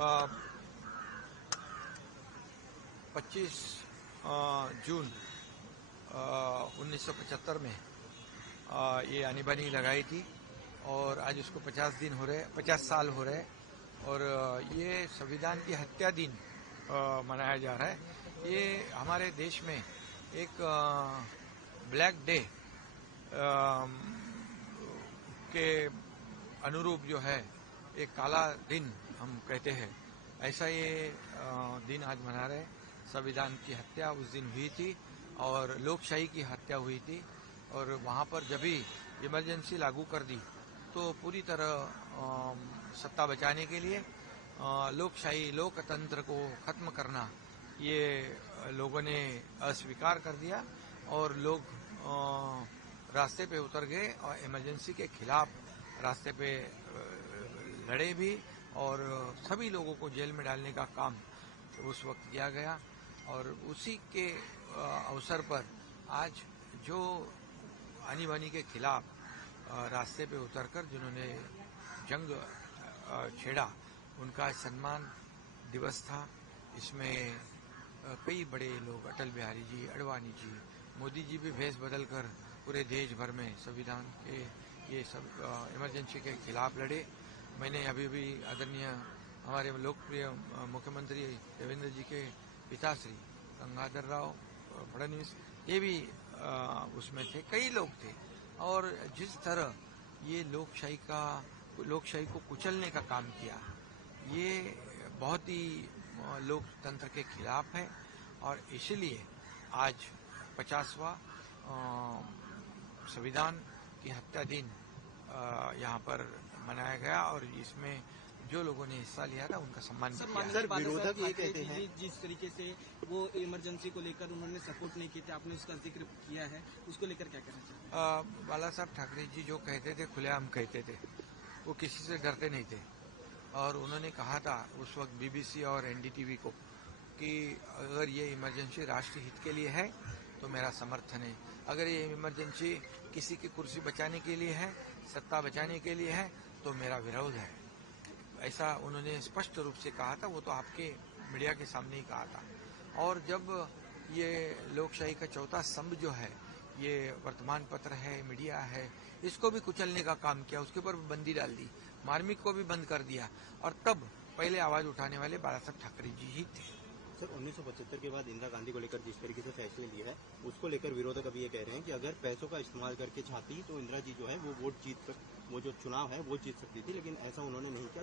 25 जून 1975 में ये आनी बानी लगाई थी और आज उसको 50 साल हो रहे और ये संविधान की हत्या दिन मनाया जा रहा है। ये हमारे देश में एक ब्लैक डे के अनुरूप जो है एक काला दिन हम कहते हैं, ऐसा ये दिन आज मना रहे। संविधान की हत्या उस दिन हुई थी और लोकशाही की हत्या हुई थी और वहां पर जब भी इमरजेंसी लागू कर दी तो पूरी तरह सत्ता बचाने के लिए लोकशाही लोकतंत्र को खत्म करना ये लोगों ने अस्वीकार कर दिया और लोग रास्ते पे उतर गए और इमरजेंसी के खिलाफ रास्ते पे लड़े भी और सभी लोगों को जेल में डालने का काम उस वक्त किया गया। और उसी के अवसर पर आज जो आनी बानी के खिलाफ रास्ते पे उतरकर जिन्होंने जंग छेड़ा उनका सम्मान दिवस था। इसमें कई बड़े लोग, अटल बिहारी जी, अडवाणी जी, मोदी जी भी भेष बदलकर पूरे देश भर में संविधान के ये सब इमरजेंसी के खिलाफ लड़े। मैंने अभी भी आदरणीय हमारे लोकप्रिय मुख्यमंत्री देवेंद्र जी के पिताश्री गंगाधर राव फडणवीस ये भी उसमें थे, कई लोग थे। और जिस तरह ये लोकशाही को कुचलने का काम किया ये बहुत ही लोकतंत्र के खिलाफ है और इसलिए आज 50वां संविधान की हत्या दिन यहाँ पर मनाया गया और इसमें जो लोगों ने हिस्सा लिया था उनका सम्मान किया। सर, विरोधक ये कहते हैं जिस तरीके से वो इमरजेंसी को लेकर उन्होंने सपोर्ट नहीं किया, आपने उसका जिक्र किया है, उसको लेकर क्या कहना चाहिए? बाला साहब ठाकरे जी जो कहते थे खुलेआम कहते थे, वो किसी से डरते नहीं थे और उन्होंने कहा था उस वक्त बीबीसी और एनडीटीवी को कि अगर ये इमरजेंसी राष्ट्र हित के लिए है तो मेरा समर्थन है, अगर ये इमरजेंसी किसी की कुर्सी बचाने के लिए है, सत्ता बचाने के लिए है तो मेरा विरोध है। ऐसा उन्होंने स्पष्ट रूप से कहा था, वो तो आपके मीडिया के सामने ही कहा था। और जब ये लोकशाही का चौथा स्तंभ जो है ये वर्तमान पत्र है, मीडिया है, इसको भी कुचलने का काम किया, उसके ऊपर बंदी डाल दी, मार्मिक को भी बंद कर दिया और तब पहले आवाज उठाने वाले बाला साहब ठाकरे जी ही थे। सर, 1975 के बाद इंदिरा गांधी को लेकर जिस तरीके से फैसले लिए हैं उसको लेकर विरोधक अभी ये कह रहे हैं कि अगर पैसों का इस्तेमाल करके चाहती तो इंदिरा जी जो है वो वोट जीत कर वो जो चुनाव है वो जीत सकती थी, लेकिन ऐसा उन्होंने नहीं किया।